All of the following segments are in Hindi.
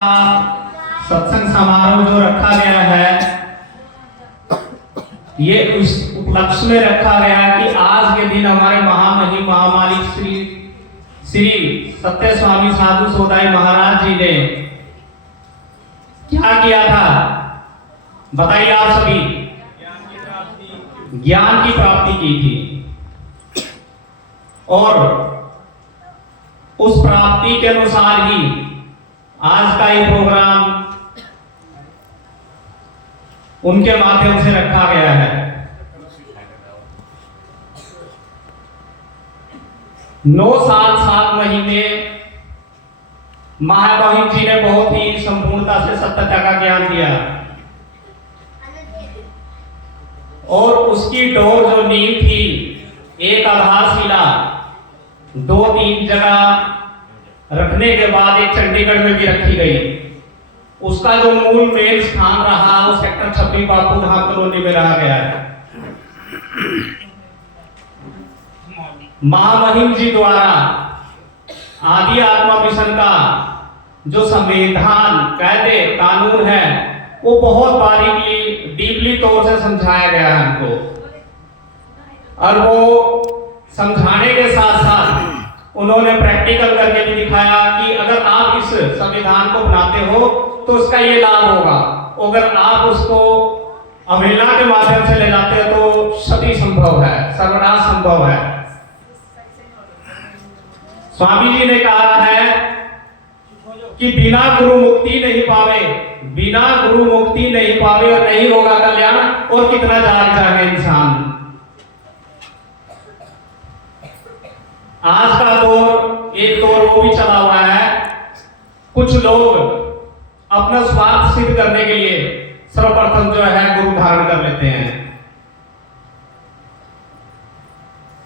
सत्संग समारोह जो रखा गया है, ये उस उपलक्ष्य में रखा गया है कि आज के दिन हमारे महामहिम महामालिक श्री सत्य स्वामी साधु सोदाई महाराज जी ने क्या किया था बताइए आप सभी। ज्ञान की प्राप्ति की थी और उस प्राप्ति के अनुसार ही आज का ये प्रोग्राम उनके माध्यम से रखा गया है। 9 साल 7 महीने महामहिम जी ने बहुत ही संपूर्णता से सत्यता का ज्ञान दिया और उसकी डोर जो नींव थी, एक आधारशिला 2-3 जगह रखने के बाद एक चंडीगढ़ में भी रखी गई। उसका जो मूल मेन स्थान रहा वो सेक्टर 26 बापू धाम कॉलोनी में रहा गया है। महामहिम जी द्वारा आदि आत्मा मिशन का जो संविधान कायदे कानून है वो बहुत बारीकी डीपली तौर से समझाया गया है हमको, और वो समझाने के साथ साथ उन्होंने प्रैक्टिकल करके भी दिखाया कि अगर आप इस संविधान को बनाते हो तो उसका ये लाभ होगा, अगर आप उसको अवहेलना के माध्यम से ले जाते हो तो क्षति संभव है, सर्वनाश संभव है। स्वामी जी ने कहा है कि बिना गुरु मुक्ति नहीं पावे, बिना गुरु मुक्ति नहीं पावे और नहीं होगा कल्याण, और कितना जाग जाए इंसान। आज का दौर एक दौर वो भी चला हुआ है, कुछ लोग अपना स्वार्थ सिद्ध करने के लिए सर्वप्रथम जो है गुरु धारण कर लेते हैं।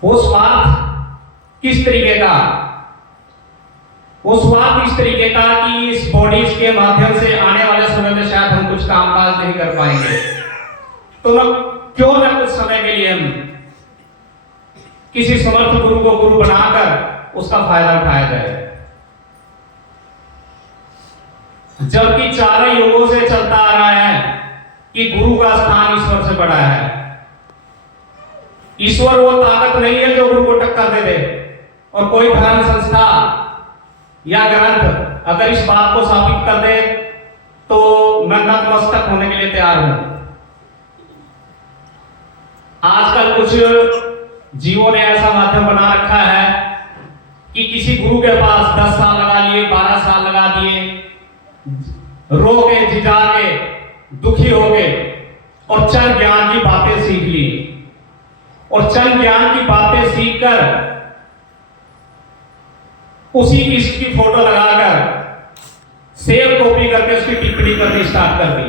वो स्वार्थ किस तरीके का? वो स्वार्थ इस तरीके का कि इस बॉडी के माध्यम से आने वाले समय में शायद हम कुछ कामकाज नहीं कर पाएंगे, तो क्यों न कुछ समय के लिए हम किसी समर्थ गुरु को गुरु बनाकर उसका फायदा उठाया जाए। जबकि चारों युगों से चलता आ रहा है कि गुरु का स्थान ईश्वर से बड़ा है। ईश्वर वो ताकत नहीं है जो गुरु को टक्कर दे दे, और कोई धर्म संस्था या ग्रंथ अगर इस बात को साबित कर दे तो मैं नतमस्तक होने के लिए तैयार हूं। आजकल कुछ जीवों ने ऐसा माध्यम बना रखा है कि किसी गुरु के पास 10 साल लगा लिए, 12 साल लगा दिए, रो के जिजा के दुखी हो गए और चंद ज्ञान की बातें सीख ली, और चंद ज्ञान की बातें सीखकर उसी इश्क की फोटो लगाकर सेव कॉपी करके उसकी टिप्पणी करनी स्टार्ट कर दी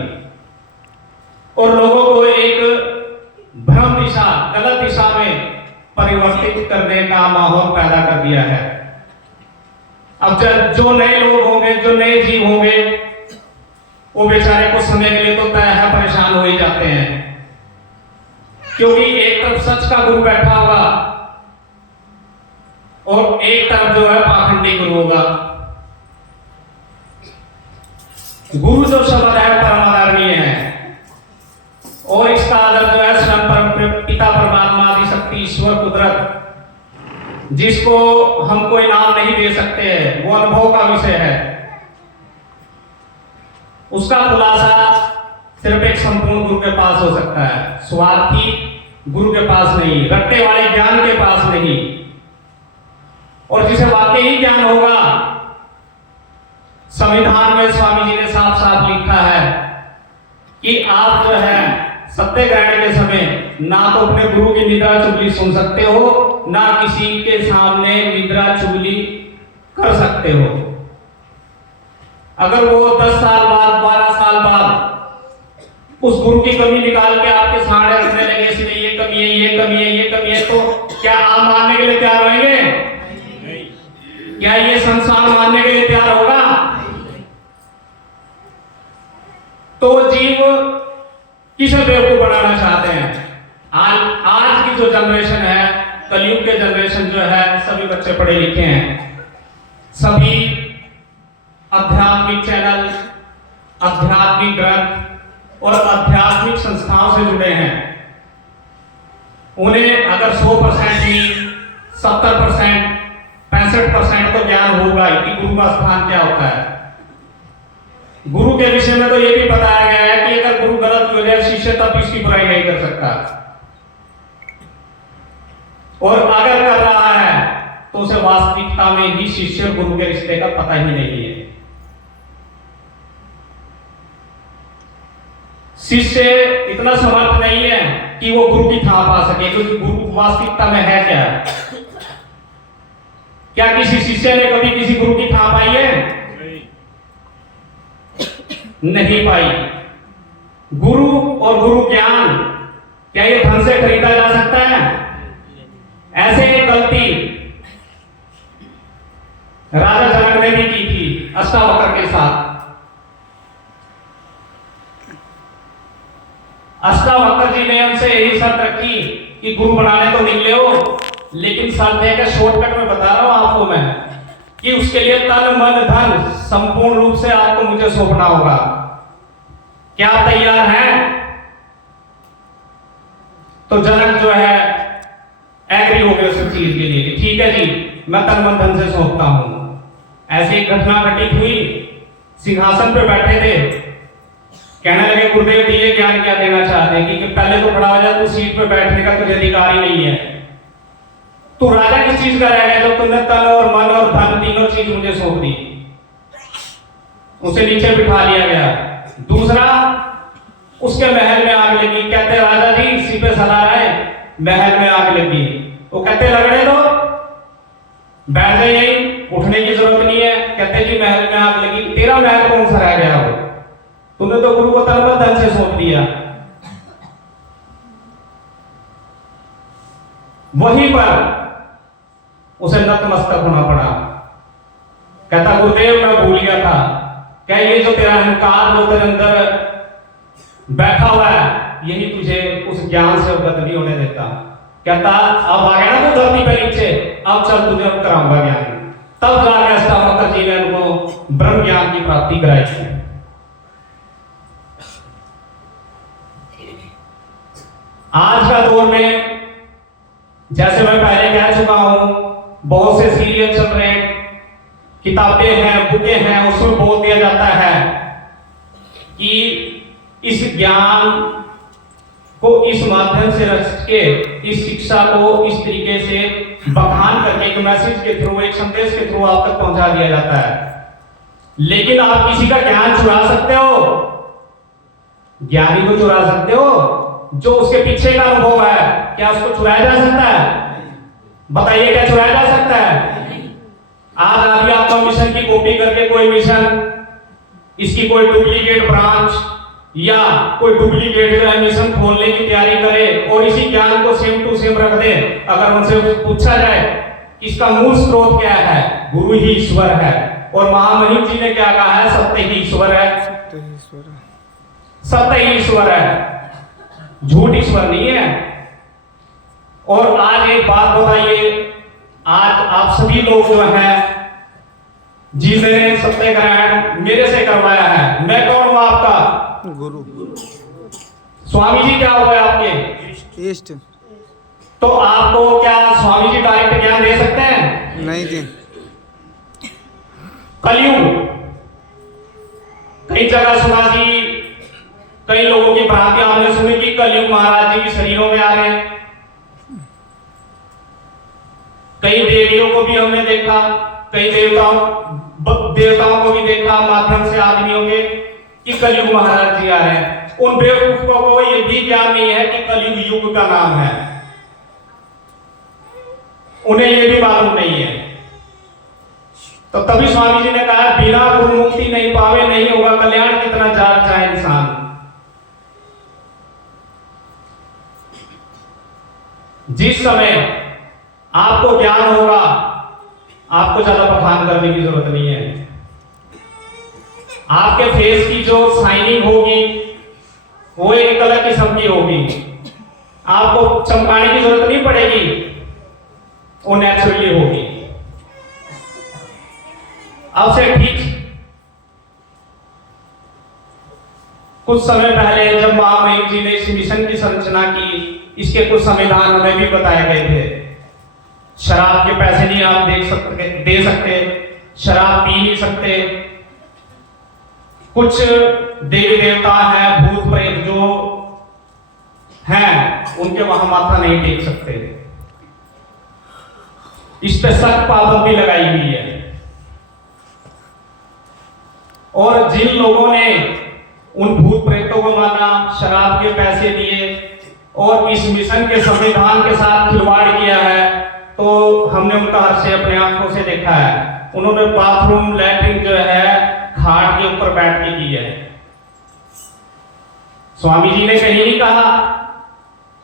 और लोगों को एक भ्रम दिशा, गलत दिशा में परिवर्तित करने का माहौल पैदा कर दिया है। अब जब जो नए लोग होंगे, जो नए जीव होंगे, वो बेचारे को समय के लिए तो तय है परेशान हो ही जाते हैं, क्योंकि एक तरफ सच का गुरु बैठा होगा और एक तरफ जो है पाखंडी गुरु होगा। गुरु जो शब्द है परमादरणीय है और इसका आदर जो है स्वयं पिता परमात्मा आदि शक्ति ईश्वर कुदरत, जिसको हम कोई नाम नहीं दे सकते हैं, वो अनुभव का विषय है। उसका खुलासा सिर्फ एक संपूर्ण गुरु के पास हो सकता है, स्वार्थी गुरु के पास नहीं, रट्टे वाले ज्ञान के पास नहीं। और जिसे वाकई ज्ञान होगा, संविधान में स्वामी जी ने साफ साफ लिखा है कि आप जो है सत्य ग्रहण के समय ना तो अपने गुरु की निद्रा चुगली सुन सकते हो, ना किसी के सामने निद्रा चुगली कर सकते हो। अगर वो 10 साल बाद, 12 साल बाद उस गुरु की कमी निकाल के आपके सामने रखने लगे, इसमें ये कमी है, ये कमी है, ये कमी है, तो क्या आप मानने के लिए तैयार होंगे? क्या ये संसार मानने के लिए तैयार होगा? तो जीव किसे बेवकूफ बनाना चाहते हैं? आज की जो जनरेशन है, कलयुग के जनरेशन जो है, सभी बच्चे पढ़े लिखे हैं, सभी आध्यात्मिक चैनल, आध्यात्मिक ग्रंथ और आध्यात्मिक संस्थाओं से जुड़े हैं, उन्हें अगर 100% नहीं 70%, 65% तो ज्ञान होगा कि गुरु का स्थान क्या होता है। गुरु के विषय में तो यह भी बताया गया है कि अगर गुरु गलत हो जाए शिष्य तब इसकी बुराई नहीं कर सकता, और अगर कर रहा है तो उसे वास्तविकता में ही शिष्य और गुरु के रिश्ते का पता ही नहीं है। शिष्य इतना समर्थ नहीं है कि वो गुरु की थाह पा सके, क्योंकि गुरु वास्तविकता में है क्या? क्या किसी शिष्य ने कभी किसी गुरु की थाह पाई है? नहीं पाई। गुरु और गुरु ज्ञान क्या ये धन से खरीदा जा सकता है? ऐसे एक गलती राजा जनक ने भी की थी अष्टावक्र के साथ। अष्टावक्र जी ने उनसे यही शर्त रखी कि गुरु बनाने तो निकले हो, लेकिन शर्त है कि शॉर्टकट में बता रहा हूं आपको मैं कि उसके लिए तन मन धन संपूर्ण रूप से आपको मुझे सौंपना होगा। क्या आप तैयार हैं? तो जनक जो है एग्री हो गए उस चीज के लिए, ठीक है जी मैं तन मन धन से सौंपता हूं। ऐसी एक घटना घटित हुई, सिंहासन पे बैठे थे, कहने लगे गुरुदेव जी ये ज्ञान क्या देना चाहते हैं कि पहले तो खड़ा हो जा, तू सीट पे बैठने का तुझे अधिकार ही नहीं है, तू राजा किस चीज का रह गया जो तुमने तन और मन और धन तीनों चीज मुझे सौंप दी। उसे नीचे बिठा लिया गया। दूसरा, उसके महल में आग लगी, कहते राजा जी इसी पे सलाह है, महल में आग लगी। वो कहते लगने दो, बैठ जाए यही, उठने की जरूरत नहीं है। कहते जी महल में आग लगी, तेरा महल कौन सा रह गया? वो तुमने तो गुरु को तन मन धन से सौंप दिया। वहीं पर उसे नतमस्तक होना पड़ा। कहता गुरुदेव मैं भूल गया था, क्या ये जो तेरा अहंकार जो तेरे अंदर बैठा हुआ है यही तुझे उस ज्ञान से अवगत नहीं होने देता। कहता अब आ गया ना तू धरती पे नीचे, अब चल तुझे अब कराऊंगा ज्ञान। तब जाके अष्टावक्र जी ने उनको ब्रह्म ज्ञान की प्राप्ति कराई थी। आज का दौर में जैसे मैं पहले कह चुका हूं, बहुत से सीरियल चल रहे हैं, किताबें हैं, बुकें हैं, उसमें बोल दिया जाता है कि इस ज्ञान को इस माध्यम से रच के इस शिक्षा को इस तरीके से बखान करके एक मैसेज के थ्रू, एक संदेश के थ्रू आप तक पहुंचा दिया जाता है। लेकिन आप किसी का ज्ञान चुरा सकते हो, ज्ञानी को चुरा सकते हो, जो उसके पीछे का अनुभव है क्या उसको चुराया जा सकता है? बताइए क्या चुराया जा सकता है? आज आदि आत्मा मिशन की कॉपी करके कोई मिशन, इसकी कोई डुप्लीकेट ब्रांच या कोई डुप्लीकेट जो है मिशन खोलने की तैयारी करे और इसी ज्ञान को सेम टू सेम रख दे। अगर उनसे पूछा जाए कि इसका मूल स्रोत क्या है, गुरु ही ईश्वर है। और महामहिम जी ने क्या कहा है? सत्य ही ईश्वर है, सत्य ही ईश्वर है, झूठ ईश्वर नहीं है। और आज एक बात बताइए, आज आप सभी लोग जो हैं जिन्होंने सत्याग्रहण मेरे से करवाया है, मैं कौन हूं आपका? गुरु। स्वामी जी क्या हुआ आपके? इष्ट। तो आपको क्या स्वामी जी डायरेक्ट ज्ञान दे सकते हैं? नहीं दे। कलयुग, कई जगह सुना जी, कई लोगों की भ्रांतियां हमने सुनी कि कलयुग महाराज जी के शरीरों में आ रहे हैं। कई देवियों को भी हमने देखा, कई देवताओं को भी देखा माध्यम से आदमियों के कि कलयुग महाराज जी आ रहे हैं। उन बेवकूफों को ये भी ज्ञान नहीं है कि कलयुग युग का नाम है, उन्हें ये भी मालूम नहीं है। तो तभी स्वामी जी ने कहा बिना गुरु मुक्ति नहीं पावे नहीं होगा कल्याण, कितना जाग जाए इंसान। जिस समय आपको ज्ञान होगा आपको ज्यादा बखान करने की जरूरत नहीं है। आपके फेस की जो शाइनिंग होगी वो एक अलग किस्म की होगी, आपको चमकाने की जरूरत नहीं पड़ेगी, वो नेचुरली होगी। अब से ठीक कुछ समय पहले जब महामहिम जी ने इस मिशन की संरचना की, इसके कुछ संविधान हमें भी बताए गए थे। शराब के पैसे नहीं आप दे सकते, शराब पी नहीं सकते, कुछ देवी देवता हैं, भूत प्रेत जो हैं उनके वहां माथा नहीं टेक सकते। इस पे सख्त पाबंदी लगाई हुई है। और जिन लोगों ने उन भूत प्रेतों को माना, शराब के पैसे दिए और इस मिशन के संविधान के साथ खिलवाड़ किया है, तो हमने उनका हर से अपने आंखों से देखा है। उन्होंने बाथरूम लैट्रिन जो है खाट के ऊपर बैठ के की है। स्वामी जी ने कहीं नहीं कहा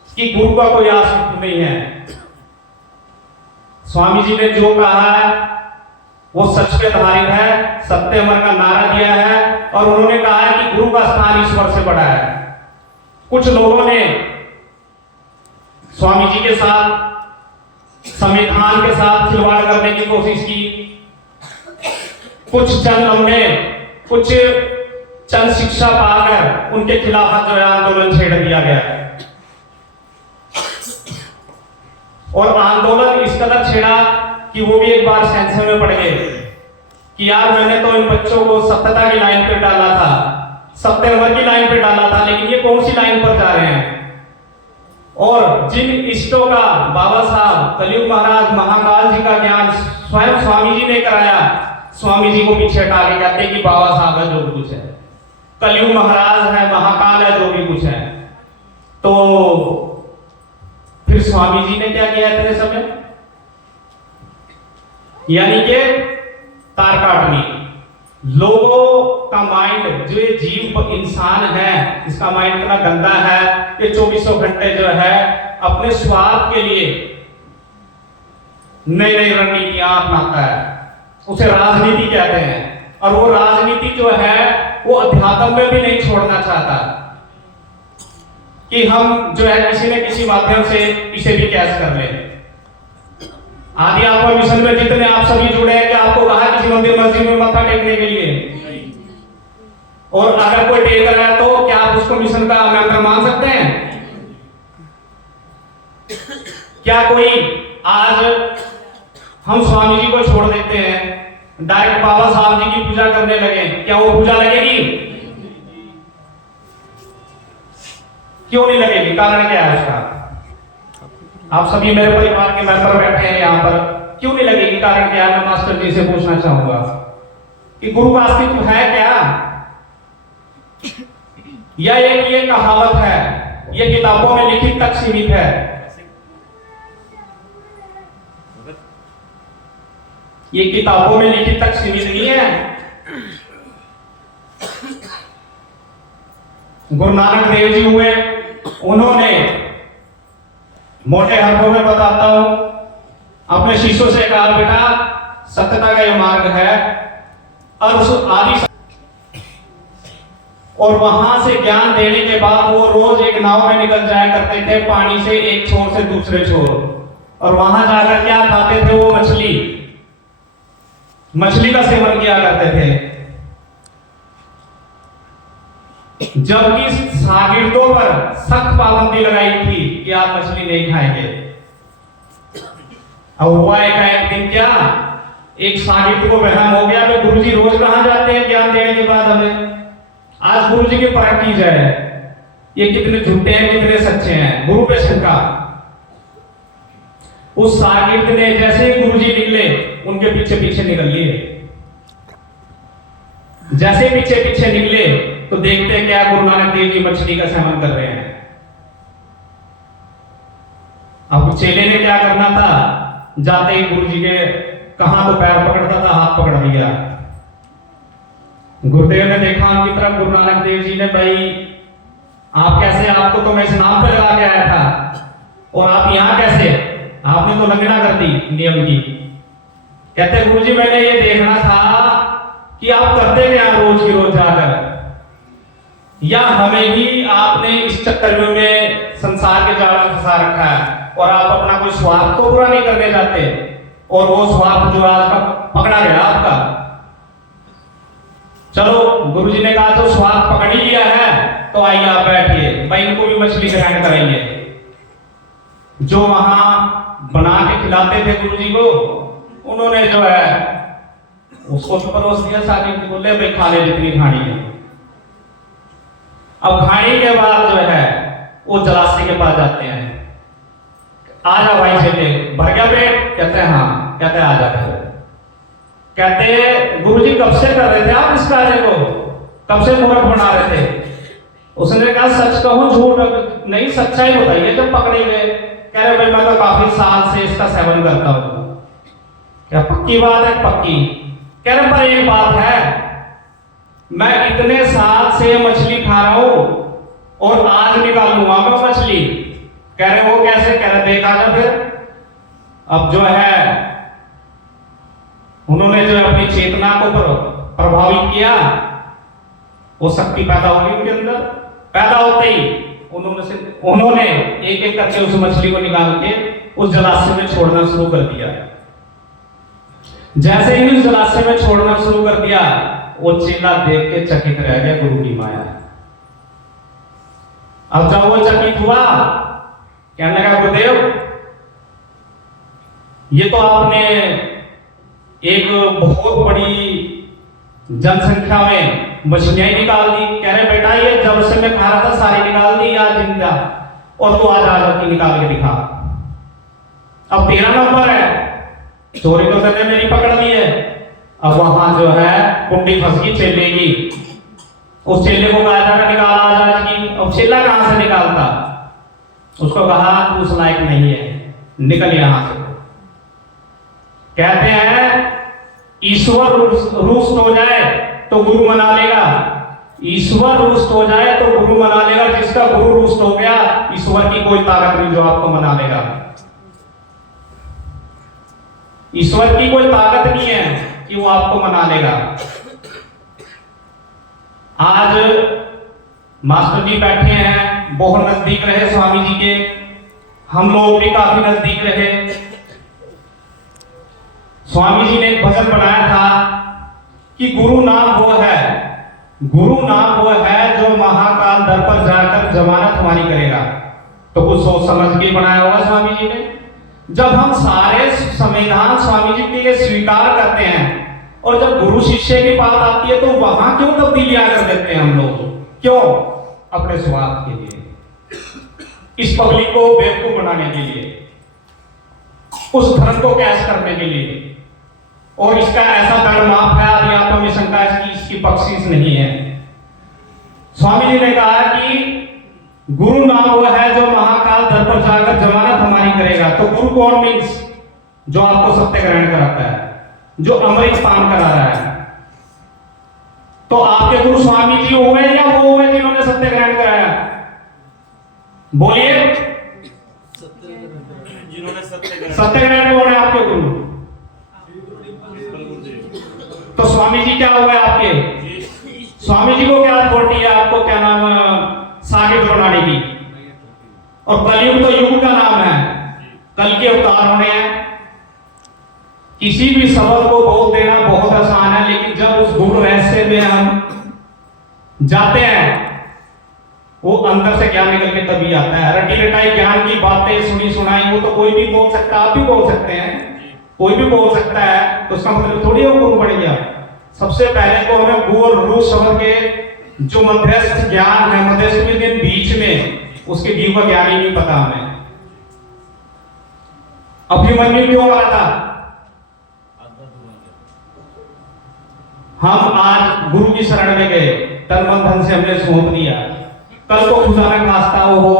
कि गुरु का कोई अस्तित्व नहीं है। स्वामी जी ने जो कहा है वो सच पे आधारित है, सत्य अमर का नारा दिया है, और उन्होंने कहा है कि गुरु का स्थान ईश्वर से बड़ा है। कुछ लोगों ने स्वामी जी के साथ, संविधान के साथ खिलवाड़ करने की कोशिश की। कुछ चंद लम्बे, कुछ चंद शिक्षा पाकर उनके खिलाफ जो है आंदोलन छेड़ दिया गया। और आंदोलन इस कदर छेड़ा कि वो भी एक बार सेंसर में पड़ गए कि यार मैंने तो इन बच्चों को सत्यता की लाइन पे डाला था, सत्य अमर की लाइन पे डाला था, लेकिन ये कौन सी लाइन पर जा रहे हैं। और जिन इष्टों का बाबा साहब कलयुग महाराज महाकाल जी का ज्ञान स्वयं स्वामी जी ने कराया, स्वामी जी को पीछे हटा के कहते कि बाबा साहब है जो कुछ है, कलयुग महाराज है, महाकाल है, जो भी कुछ है। तो फिर स्वामी जी ने क्या किया इतने समय, यानी कि तार काटनी। लोगों का माइंड, जो ये जीव इंसान है, इसका माइंड इतना गंदा है कि 24 घंटे जो है अपने स्वार्थ के लिए नई नई रणनीतियां अपनाता है। उसे राजनीति कहते हैं। और वो राजनीति जो है वो अध्यात्म में भी नहीं छोड़ना चाहता कि हम जो है किसी न किसी माध्यम से इसे भी कैच कर ले। आदि आत्मा मिशन में जितने आप सभी जुड़े हैं, कि आपको कहा किसी मंदिर मस्जिद में मत्था टेकने के लिए, और अगर कोई टेक रहा है तो क्या आप उसको मिशन का मेंबर मान सकते हैं? क्या कोई आज हम स्वामी जी को छोड़ देते हैं, डायरेक्ट बाबा साहब जी की पूजा करने लगे, क्या वो पूजा लगेगी? क्यों नहीं लगेगी? कारण क्या है उसका? आप सभी मेरे परिवार के मेंबर बैठे हैं यहाँ पर, क्यों नहीं लगेगी? कारण क्या है? मैं मास्टर जी से पूछना चाहूंगा कि गुरु का अस्तित्व है क्या, या ये कहावत है, ये किताबों में लिखित तक सीमित है? ये किताबों में लिखित तक सीमित नहीं है। गुरु नानक देव जी हुए, उन्होंने मोटे हरफों में बताता हूं अपने शिष्यों से कहा, बेटा सत्यता का ये मार्ग है, और उस आदि, और वहां से ज्ञान देने के बाद वो रोज एक नाव में निकल जाया करते थे, पानी से एक छोर से दूसरे छोर, और वहां जाकर क्या खाते थे? वो मछली का सेवन किया करते थे। जबकि शागिर्दों पर सख्त पाबंदी लगाई थी कि आप मछली नहीं खाएंगे। अब हुआ एक दिन क्या, एक शागिर्द को वहम हो गया कि गुरुजी रोज कहां जाते हैं ज्ञान देने के बाद हमें, आज गुरुजी की परख की जाए, ये कितने झूठे हैं कितने सच्चे हैं। गुरु पे शंका। उस शागिर्द ने जैसे ही गुरुजी निकले उनके पीछे पीछे निकल लिए। जैसे पीछे पीछे निकले तो देखते हैं क्या, गुरु नानक देव जी मछली का सेवन कर रहे हैं। अब चेले ने क्या करना था, जाते ही गुरु जी के कहां तो पैर पकड़ता था, हाथ पकड़ लिया। गुरुदेव ने देखा उनकी तरफ, गुरु नानक देव जी ने, भाई आप कैसे, आपको तो मैं इस नाम पे लगा के आया था, और आप यहां कैसे, आपने तो लंघना कर दी नियम की। कहते गुरु जी मैंने ये देखना था कि आप करते क्या रोज की रोज जाकर, या हमें ही आपने इस चक्कर में संसार के जाल में फंसा रखा है, और आप अपना कोई स्वार्थ तो पूरा नहीं करने जाते, और वो स्वार्थ जो आज का पकड़ा गया आपका। चलो गुरुजी ने कहा तो स्वार्थ पकड़ ही लिया है, इनको भी मछली ग्रहण करेंगे। जो वहां बना के खिलाते थे गुरु जी को, उन्होंने जो है उसको तो परोस दिया सारी, बोले भाई खा ले जितनी खानी है। अब खाने के बाद जो है वो जलाशय के पास जाते हैं, आजा भाई बेटे, भर गया पेट? कहते हैं हाँ। कहते हैं आजा फिर। कहते गुरुजी कब से कर रहे थे आप इस कार्य को, कब से मूर्ख बना रहे थे? उसने कहा सच कहूं झूठ नहीं, सच्चाई बताइए जब पकड़े गए। कह रहे भाई मैं तो काफी साल से इसका सेवन करता हूं। क्या पक्की बात है? पक्की। कह रहे पर एक बात है, मैं इतने साल से मछली खा रहा हूं और आज निकालूंगा मैं मछली। कह रहे वो कैसे? कह रहे देखा जा फिर। अब जो है उन्होंने जो अपनी चेतना को प्रभावित किया, वो शक्ति पैदा होगी उनके अंदर। पैदा होते ही उन्होंने एक एक करके उस मछली को निकाल के उस जलाशय में छोड़ना शुरू कर दिया। जैसे ही उस जलाशय में छोड़ना शुरू कर दिया, वो चेला देख के चकित रह गया गुरु की माया। अब जब वो चकित हुआ, कहने लगा गुरुदेव ये तो आपने एक बहुत बड़ी जनसंख्या में मछलियां निकाल दी। कह रहे बेटा ये जब से मैं खा रहा था सारी निकाल दी आज जिंदा, और तू आज आजादी निकाल के दिखा। अब 13 नंबर है, चोरी तो करने मेरी पकड़ ली है। अब वहां जो है कुंडी फंस गई चेले की। उस चेले को कहा जा रहा निकाल आजाद की। अब चेला कहां से निकालता? उसको कहा तू उस लायक नहीं है, निकल यहां से। कहते हैं ईश्वर रुष्ट हो जाए तो गुरु मना लेगा, ईश्वर रुष्ट हो जाए तो गुरु मना लेगा। जिसका गुरु रुष्ट हो गया, ईश्वर की कोई ताकत नहीं जो आपको मना लेगा। ईश्वर की कोई ताकत नहीं है कि वो आपको मना लेगा। आज मास्टर जी बैठे हैं, बहुत नजदीक रहे स्वामी जी के, हम लोग भी काफी नजदीक रहे। स्वामी जी ने एक भजन बनाया था कि गुरु नाम वो है, गुरु नाम वो है जो महाकाल दर पर जाकर जमानत हमारी करेगा। तो कुछ सोच समझ के बनाया होगा स्वामी जी ने। जब हम सारे संविधान स्वामी जी के लिए स्वीकार करते हैं और जब गुरु शिष्य की बात आती है तो वहां क्यों तब्दीलियां कर देते हैं हम लोग? क्यों? अपने स्वार्थ के लिए, इस पब्लिक को बेवकूफ बनाने के लिए, उस धर्म को कैश करने के लिए। और इसका ऐसा दंड माफ है आदि आत्मा में शंका इसकी बख्शीश नहीं है। स्वामी जी ने कहा कि गुरु नाम वो है जो महाकाल दर पर जाकर जमानत हमारी करेगा। तो गुरु कौन? मीन्स जो आपको सत्य ग्रहण कराता है, जो अमृत पान करा रहा है। तो आपके गुरु स्वामी जी हुए या वो हुए जिन्होंने सत्य ग्रहण कराया? बोलिए, जिन्होंने सत्य ग्रहण कौन है आपके गुरु? तो स्वामी जी क्या हुए आपके? स्वामी जी को क्या अथॉरिटी है आपको क्या नाम साबित बनाने की? और कलयुग तो युग का नाम है, कल के अवतार होने हैं। किसी भी शब्द को बोल देना बहुत आसान है, लेकिन जब उस गुरु रहस्य में हम जाते हैं, वो अंदर से ज्ञान निकल के तभी आता है। रटी रटाई ज्ञान की बातें सुनी सुनाई वो तो कोई भी बोल सकता है, आप भी बोल सकते हैं, कोई भी बोल सकता है। तो उसका मतलब थोड़ी वो गुरु बन गया। सबसे पहले तो हमें गु और रू शब्द के जो मध्यस्थ ज्ञान है, मध्यस्थ में दिन बीच में, उसके जीव का ज्ञान ही नहीं पता हमें। अभिमन्यु क्यों मारा था? हम आज गुरु की शरण में गए, तन मन धन से हमने सौंप दिया। कल को खुदा न खास्ता हो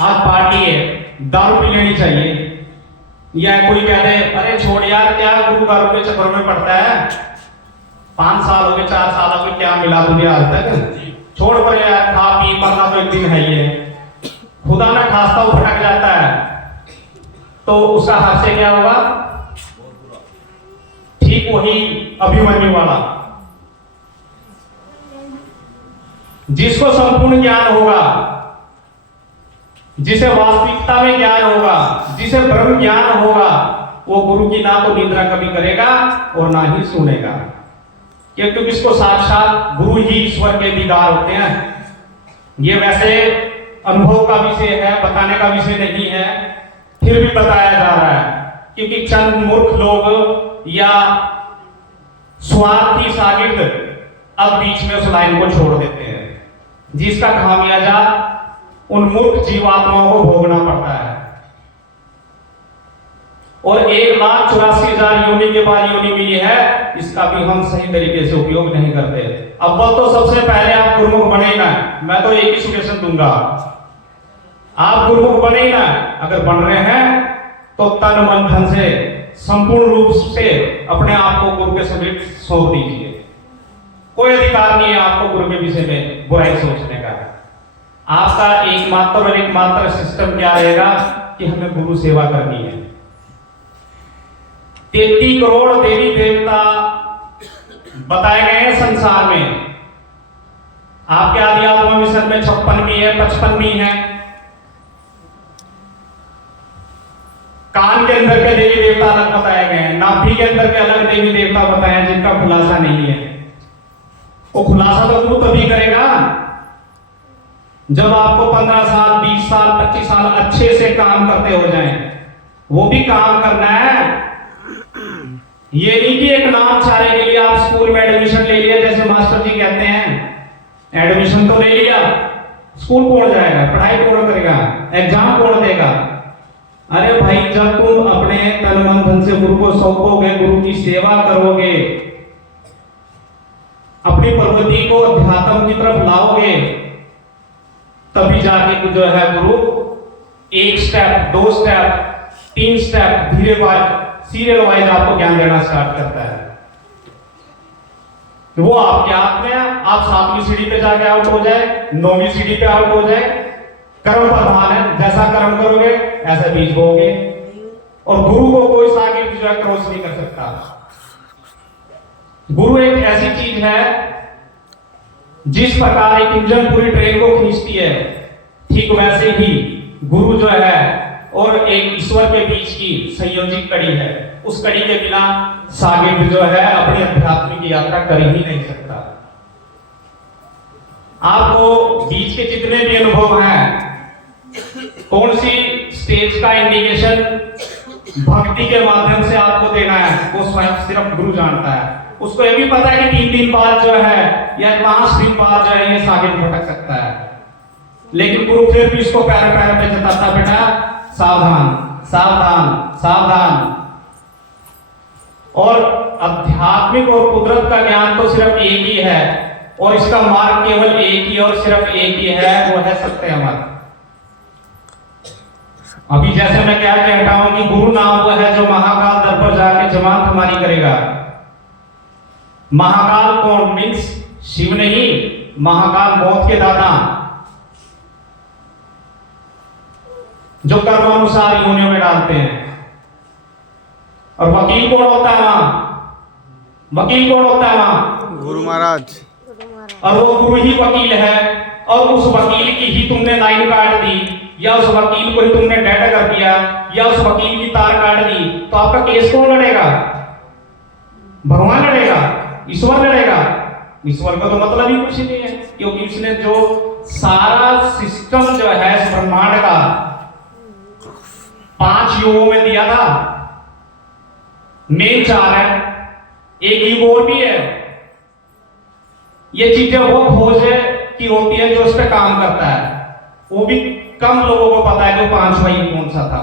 आज पार्टी है, दारू पी लेनी चाहिए, या कोई कह दे अरे छोड़ यार क्या गुरु दारू के चक्कर में पड़ता है, 5 साल हो गए 4 साल हो गए क्या मिला तुझे आज तक, छोड़ पर यार, खा पी मरना तो एक दिन है ही है। खुदा ना खास्ता वो भटक जाता है तो उसका हास्य क्या होगा? ठीक वही अभिमन्यु वाला। जिसको संपूर्ण ज्ञान होगा, जिसे वास्तविकता में ज्ञान होगा, जिसे ब्रह्म ज्ञान होगा, वो गुरु की ना तो निद्रा कभी करेगा और ना ही सुनेगा, क्योंकि इसको साक्षात गुरु ही ईश्वर के दीदार होते हैं। ये वैसे अनुभव का विषय है, बताने का विषय नहीं है, फिर भी बताया जा रहा है, क्योंकि चंद मूर्ख लोग या स्वार्थी शागिर्द अब बीच में उस लाइन को छोड़ देते हैं, जिसका खामियाजा उन मूर्ख जीवात्माओं को भोगना पड़ता है। और 1,84,000 योनि के बाद योनि मिली है, इसका भी हम सही तरीके से उपयोग नहीं करते। अव्वल तो सबसे पहले आप गुरुमुख बने ना, मैं तो एक ही सजेशन दूंगा, आप गुरुमुख बने ना। अगर बन रहे हैं तो तन मन धन से संपूर्ण रूप से अपने आप को गुरु के समीप सौंप दीजिए। कोई अधिकार नहीं है आपको गुरु के विषय में बुराई सोचने का। आपका एकमात्र और एकमात्र सिस्टम क्या रहेगा कि हमें गुरु सेवा करनी है। 33 करोड़ देवी देवता बताए गए हैं संसार में। आपके आदि आत्मा मिशन में 56वीं है, 55वीं है। कान के अंदर के देवी देवता अलग बताए गए हैं, नाभि के अंदर के अलग देवी देवता बताए हैं, जिनका खुलासा नहीं है। वो खुलासा तो गुरु तभी करेगा जब आपको 15 साल, 20 साल, 25 साल अच्छे से काम करते हो जाएं। वो भी काम करना है, ये नहीं कि एक नाम छाने के लिए आप स्कूल में एडमिशन ले लिया, जैसे मास्टर जी कहते हैं एडमिशन तो ले लिया, स्कूल कौन जाएगा, पढ़ाई कौन करेगा, एग्जाम कौन देगा। अरे भाई, जब तुम अपने तन मन धन से गुरु को सौंपोगे, गुरु की सेवा करोगे, अपनी प्रवृत्ति को अध्यात्म की तरफ लाओगे, तभी जाके जो है गुरु 1 स्टेप, 2 स्टेप, 3 स्टेप धीरे सीरियल वाइज आपको ज्ञान देना स्टार्ट करता है। वो आपके हाथ में है, आप 7वीं सीढ़ी पे जाके आउट हो जाए, 9वीं सीढ़ी पे आउट हो जाए, कर्म प्रधान है, जैसा कर्म करोगे ऐसा बीज बोगे। और गुरु को कोई शागिर्द जो है क्रॉस नहीं कर सकता। गुरु एक ऐसी चीज है जिस प्रकार एक इंजन पूरी ट्रेन को खींचती है, ठीक वैसे ही गुरु जो है और एक ईश्वर के बीच की संयोजित कड़ी है। उस कड़ी के बिना शागिर्द जो है अपनी आध्यात्मिक यात्रा कर ही नहीं सकता। आपको बीच के जितने भी अनुभव हैं, कौन सी स्टेज का इंडिकेशन भक्ति के माध्यम से आपको देना है, वो स्वयं सिर्फ गुरु जानता है। उसको ये भी पता है कि 3 दिन बाद जो है या 5 दिन बाद जो है ये शागिर्द भटक सकता है, लेकिन गुरु फिर भी इसको पैर पैर पे जताता, बेटा सावधान सावधान सावधान। और आध्यात्मिक और कुदरत का ज्ञान तो सिर्फ एक ही है, और इसका मार्ग केवल एक ही और सिर्फ एक ही है, वो है सत्य अमर। अभी जैसे मैं क्या कहता हूं कि गुरु नाम वो है जो महाकाल दर पर जाके जमात हमारी करेगा। महाकाल कौन? मीन्स शिव नहीं, महाकाल मौत के दादा, जो कर्म अनुसार योनियों में डालते हैं। और वकील कौन होता है वहां? वकील कौन होता है वहां? गुरु महाराज। और वो गुरु ही वकील है, और उस वकील की ही तुमने लाइन काट दी, या उस वकील को ही तुमने डेड कर दिया, या उस वकील की तार काट दी, तो आपका केस कौन लड़ेगा? भगवान लड़ेगा? ईश्वर लड़ेगा? ईश्वर का तो मतलब ही कुछ नहीं है, क्योंकि उसने जो सारा सिस्टम जो है इस ब्रह्मांड का 5 युगों में दिया था, मेन 4 है, एक युग और भी है। ये चीजें वो खोज की होती है जो उस पर काम करता है, वो भी कम लोगों को पता है कि वो 5वां युग कौन सा था।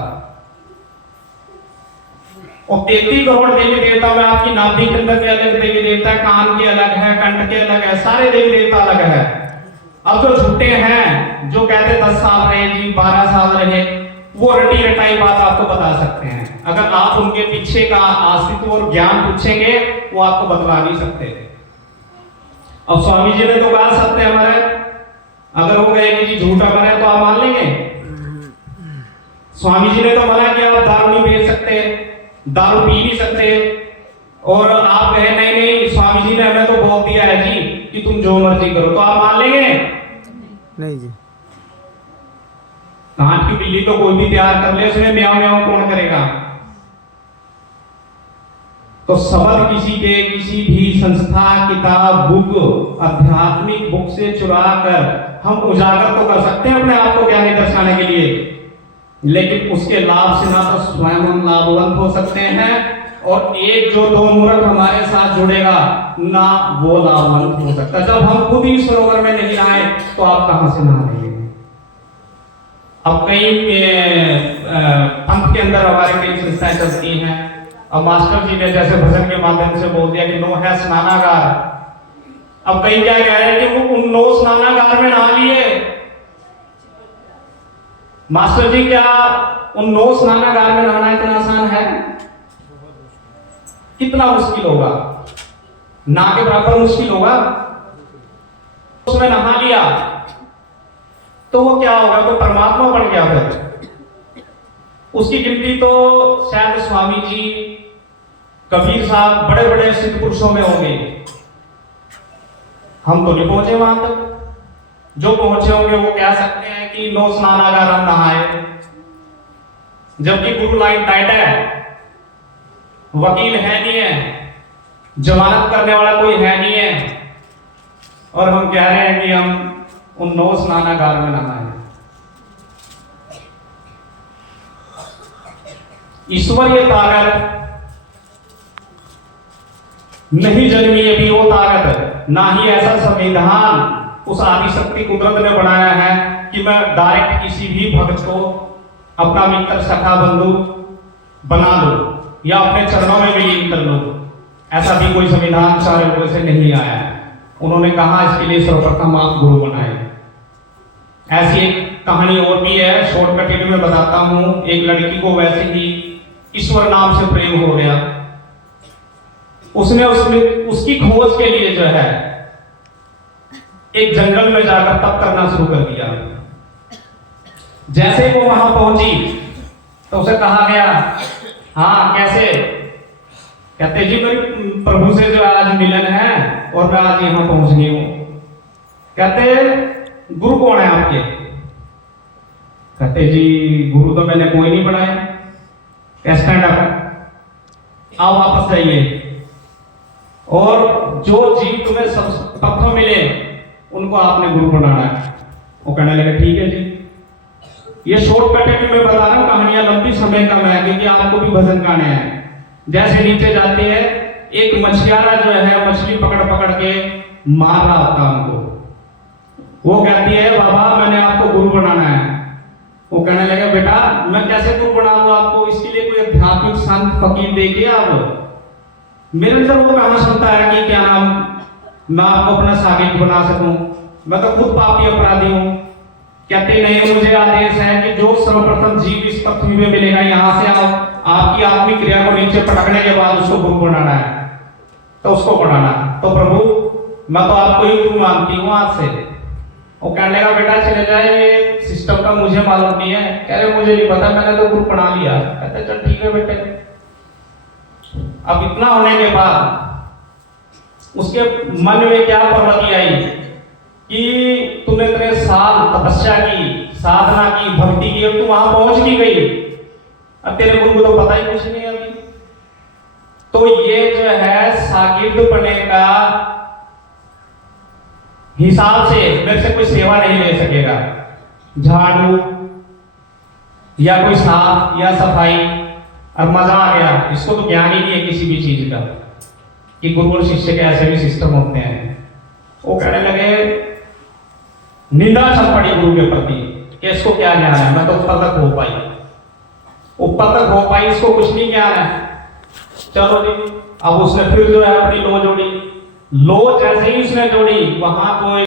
और 33 करोड़ देवी देवता में आपकी नाभि के अंदर के अलग देवी देवता है, कान के अलग है, कंठ के अलग है, सारे देवी देवता अलग है। अब जो झूठे हैं जो कहते 10 साल रहे जी, 12 साल रहे, वो रटी रटाई बात आपको बता सकते हैं। अगर आप उनके पीछे का अस्तित्व और ज्ञान पूछेंगे, वो आपको बतला नहीं सकते। अब स्वामी जी ने तो कहा सत्य हमारे, अगर वो कहेंगे जी झूठा हमारे तो आप मान लेंगे? स्वामी जी ने तो मना किया आप दारू नहीं बेच सकते, दारू पी नहीं सकते, और आप कहे नहीं नहीं स्वामी जी ने हमें तो बोल दिया है जी कि तुम जो मर्जी करो, तो आप मान लेंगे? नहीं जी। कांच की बिल्ली तो कोई भी तैयार कर ले, उसमें म्याऊं म्याऊं कौन करेगा? तो शब्द किसी के किसी भी संस्था, किताब, बुक, आध्यात्मिक बुक से चुरा कर हम उजागर तो कर सकते हैं अपने आप को ज्ञानी दर्शाने के लिए, लेकिन उसके लाभ से ना तो स्वयं हम लाभवंत हो सकते हैं, और एक जो दो मूर्ख हमारे साथ जुड़ेगा ना वो लाभवंत हो सकता। जब हम खुद ही सरोवर में नहीं नहाए तो आप कहां से नहा लेंगे। अब कई पंथ के अंदर हमारे कई संस्थाएं चलती हैं, अब मास्टर जी ने जैसे भजन के माध्यम से बोल दिया कि नो है स्नानागार। अब कई क्या कह रहे हैं कि वो उन 9 स्नानागार में नहा लिए। मास्टर जी क्या उन 9 स्नानागार में नहाना इतना आसान है? कितना मुश्किल होगा, ना के बराबर मुश्किल होगा। उसमें नहा लिया तो वो क्या होगा, तो परमात्मा बन गया फिर। उसकी गिनती तो शायद स्वामी जी, कबीर साहब, बड़े बड़े सिद्ध पुरुषों में होंगे। हम तो नहीं पहुंचे वहां तक। जो पहुंचे होंगे वो कह सकते हैं कि 9 स्नानागार हम नहाए, जबकि गुरु लाइन टाइट है, वकील है नहीं है, जमानत करने वाला कोई है नहीं है, और हम कह रहे हैं कि हम उन 9 स्नानागार में नहाए। ईश्वरीय ताकत नहीं जन्मी अभी वो ताकत, ना ही ऐसा संविधान उस आदिशक्ति कुदरत ने बनाया है कि मैं डायरेक्ट किसी भी भक्त को अपना मित्र, सखा, बंधु बना लूं या अपने चरणों में विलीन कर लूं। ऐसा भी कोई संविधान चारों ओर से नहीं आया। उन्होंने कहा इसके लिए सर्वप्रथम आप गुरु बनाए। ऐसी एक कहानी और भी है, शॉर्टकट में बताता हूं। एक लड़की को वैसे ही ईश्वर नाम से प्रेम हो गया। उसने उसकी खोज के लिए जो है एक जंगल में जाकर तप करना शुरू कर दिया। जैसे वो वहां पहुंची तो उसे कहा गया, हाँ कैसे? कहते जी मेरी प्रभु से जो आज मिलन है और मैं आज यहां पहुंच गई हूं। कहते गुरु कौन है आपके? कहते जी गुरु तो मैंने कोई नहीं बनाया। स्टैंड अप, आओ वापस जाइए, और जो जीव तुम्हें सब प्रथम मिले उनको आपने गुरु बनाना है। वो कहने लगे ठीक है जी। ये शॉर्टकट है कि मैं बता रहा हूं, कहानियां लंबी समय कम है क्योंकि आपको भी भजन गाने हैं। जैसे नीचे जाते हैं, एक मछियारा जो है मछली पकड़ पकड़ के मार रहा होता उनको। वो कहती है बाबा मैंने आपको गुरु बनाना है। वो कहने लगे बेटा मैं कैसे गुरु बना दूं आपको, इसके लिए कोई आध्यात्मिक संत फकीर देखिए आप। मेरे अंदर वो कहां क्षमता है कि क्या नाम मैं आपको अपना सागिर बना सकूं? मैं तो खुद पापी अपराधी हूं। कहते नहीं, मुझे आदेश है कि जो सर्वप्रथम जीव इस पृथ्वी में मिलेगा यहां से आपकी आत्मिक क्रिया को नीचे पटकने के बाद उसको गुरु बनाना है, तो उसको बनाना। तो प्रभु मैं तो आपको ही गुरु मानती हूं आज से। वो कहने लगा बेटा चले जाए, ये सिस्टम का मुझे मालूम नहीं है। कह रहे मुझे नहीं पता, मैंने तो गुरु बना लिया। कहते चल ठीक है बेटे। अब इतना होने के बाद उसके मन में क्या प्रवृत्ति आई कि तूने इतने साल तपस्या की, साधना की, भक्ति की, और तू वहां पहुंच भी गई, अब तेरे गुरु को तो पता ही कुछ नहीं अभी। तो ये जो है शागिर्द बने का हिसाब से मेरे से कोई सेवा नहीं ले सकेगा। झाड़ू या कोई साफ या सफाई, और मजा आ गया। इसको तो ज्ञान ही नहीं है किसी भी चीज का कि गुरु और शिष्य के ऐसे भी सिस्टम होते हैं। वो कहने लगे, निंदा चल पड़ी गुरु के प्रति कि इसको क्या ज्ञान है, मैं तो ऊपर तक हो पाई, इसको कुछ नहीं ज्ञान है। चलो जी, अब उसने फिर जो है अपनी लो जोड़ी। लो जैसे ही उसने जोड़ी वहां कोई